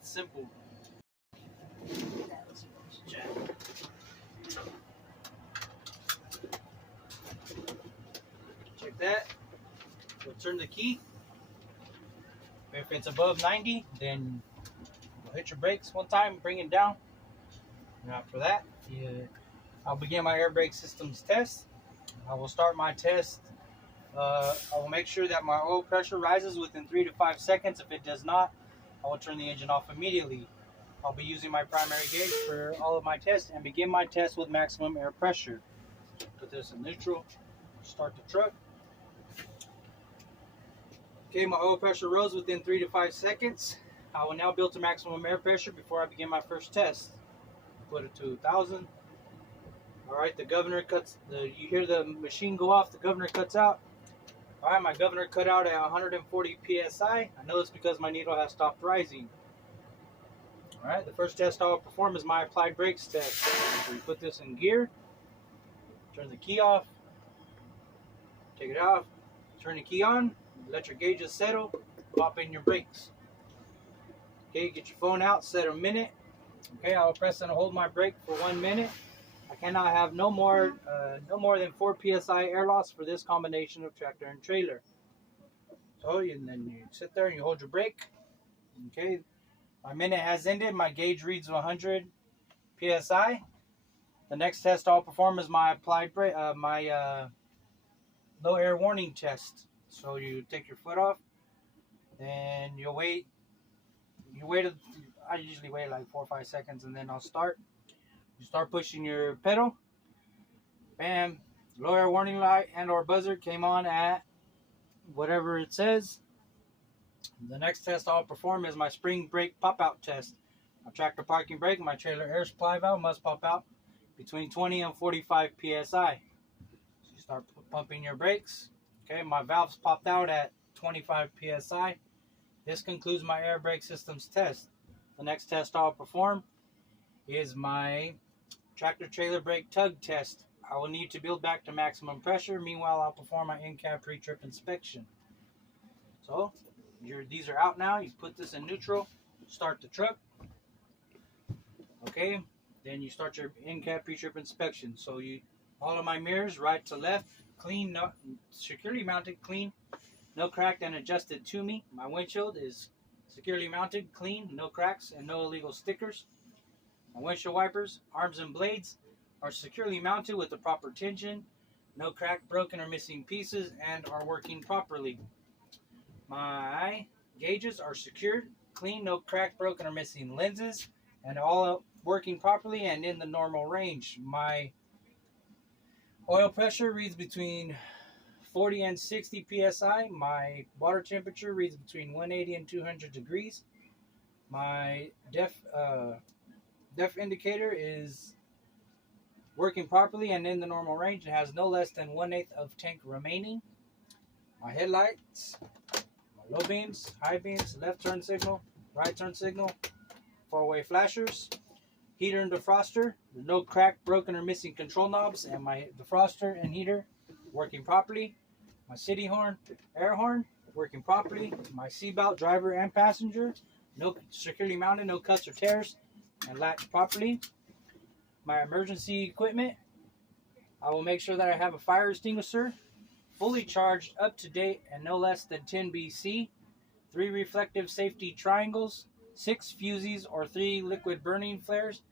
it's simple. Check that. We'll turn the key. If it's above 90, then you'll hit your brakes one time, bring it down. And after that, I'll begin my air brake systems test. I will start my test. I will make sure that my oil pressure rises within 3 to 5 seconds. If it does not, I will turn the engine off immediately. I'll be using my primary gauge for all of my tests and begin my test with maximum air pressure. Put this in neutral, start the truck. Okay, my oil pressure rose within 3 to 5 seconds. I will now build to maximum air pressure before I begin my first test. Put it to 1,000. Alright, the governor cuts, you hear the machine go off, the governor cuts out. Alright, my governor cut out at 140 PSI. I know it's because my needle has stopped rising. Alright, the first test I'll perform is my applied brakes test. So you put this in gear, turn the key off, take it off, turn the key on, let your gauges settle, pop in your brakes. Okay, get your phone out, set a minute. Okay, I'll press and hold my brake for 1 minute. I cannot have no more than 4 PSI air loss for this combination of tractor and trailer. So, and then you sit there and you hold your brake. Okay, my minute has ended. My gauge reads 100 PSI. The next test I'll perform is my applied brake, low air warning test. So you take your foot off, and you'll wait. I usually wait like 4 or 5 seconds, and then I'll start. You start pushing your pedal. Bam! Low air warning light and or buzzer came on at whatever it says. The next test I'll perform is my spring brake pop-out test. My tractor parking brake and my trailer air supply valve must pop out between 20 and 45 PSI. So you start pumping your brakes. Okay, my valves popped out at 25 PSI. This concludes my air brake systems test. The next test I'll perform is my tractor trailer brake tug test. I will need to build back to maximum pressure. Meanwhile, I'll perform my in-cab pre-trip inspection. So, these are out now. You put this in neutral, start the truck. Okay, then you start your in-cab pre-trip inspection. So all of my mirrors, right to left, clean, securely mounted, clean, no cracked and adjusted to me. My windshield is securely mounted, clean, no cracks and no illegal stickers. My windshield wipers, arms and blades are securely mounted with the proper tension, no cracked, broken, or missing pieces, and are working properly. My gauges are secured, clean, no cracked, broken, or missing lenses, and all working properly and in the normal range. My oil pressure reads between 40 and 60 PSI. My water temperature reads between 180 and 200 degrees. My DEF indicator is working properly and in the normal range. It has no less than 1/8 of tank remaining. My headlights, my low beams, high beams, left turn signal, right turn signal, 4-way flashers, heater and defroster, no cracked, broken, or missing control knobs, and my defroster and heater working properly. My city horn, air horn, working properly. My seatbelt, driver and passenger, no securely mounted, no cuts or tears, and latched properly. My emergency equipment, I will make sure that I have a fire extinguisher, fully charged, up to date, and no less than 10 BC, 3 reflective safety triangles, 6 fusees or 3 liquid burning flares,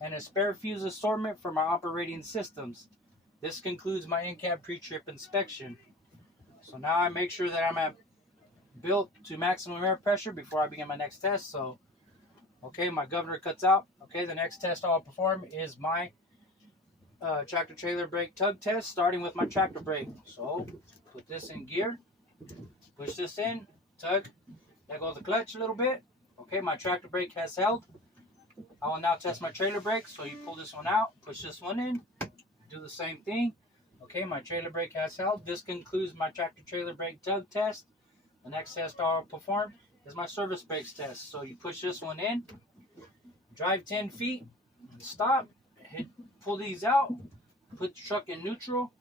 and a spare fuse assortment for my operating systems. This concludes my in-cab pre-trip inspection. So now I make sure that I'm built to maximum air pressure before I begin my next test. So, okay, my governor cuts out. Okay, the next test I'll perform is my tractor trailer brake tug test, starting with my tractor brake. So, put this in gear, push this in, tug, let go of the clutch a little bit. Okay, my tractor brake has held. I will now test my trailer brake. So you pull this one out, push this one in, do the same thing. Okay, my trailer brake has held. This concludes my tractor trailer brake tug test. The next test I'll perform is my service brakes test. So you push this one in, drive 10 feet, stop, pull these out, put the truck in neutral,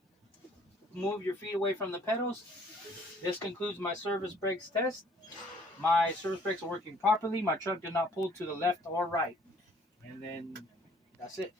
move your feet away from the pedals. This concludes my service brakes test. My service brakes are working properly. My truck did not pull to the left or right. And then that's it.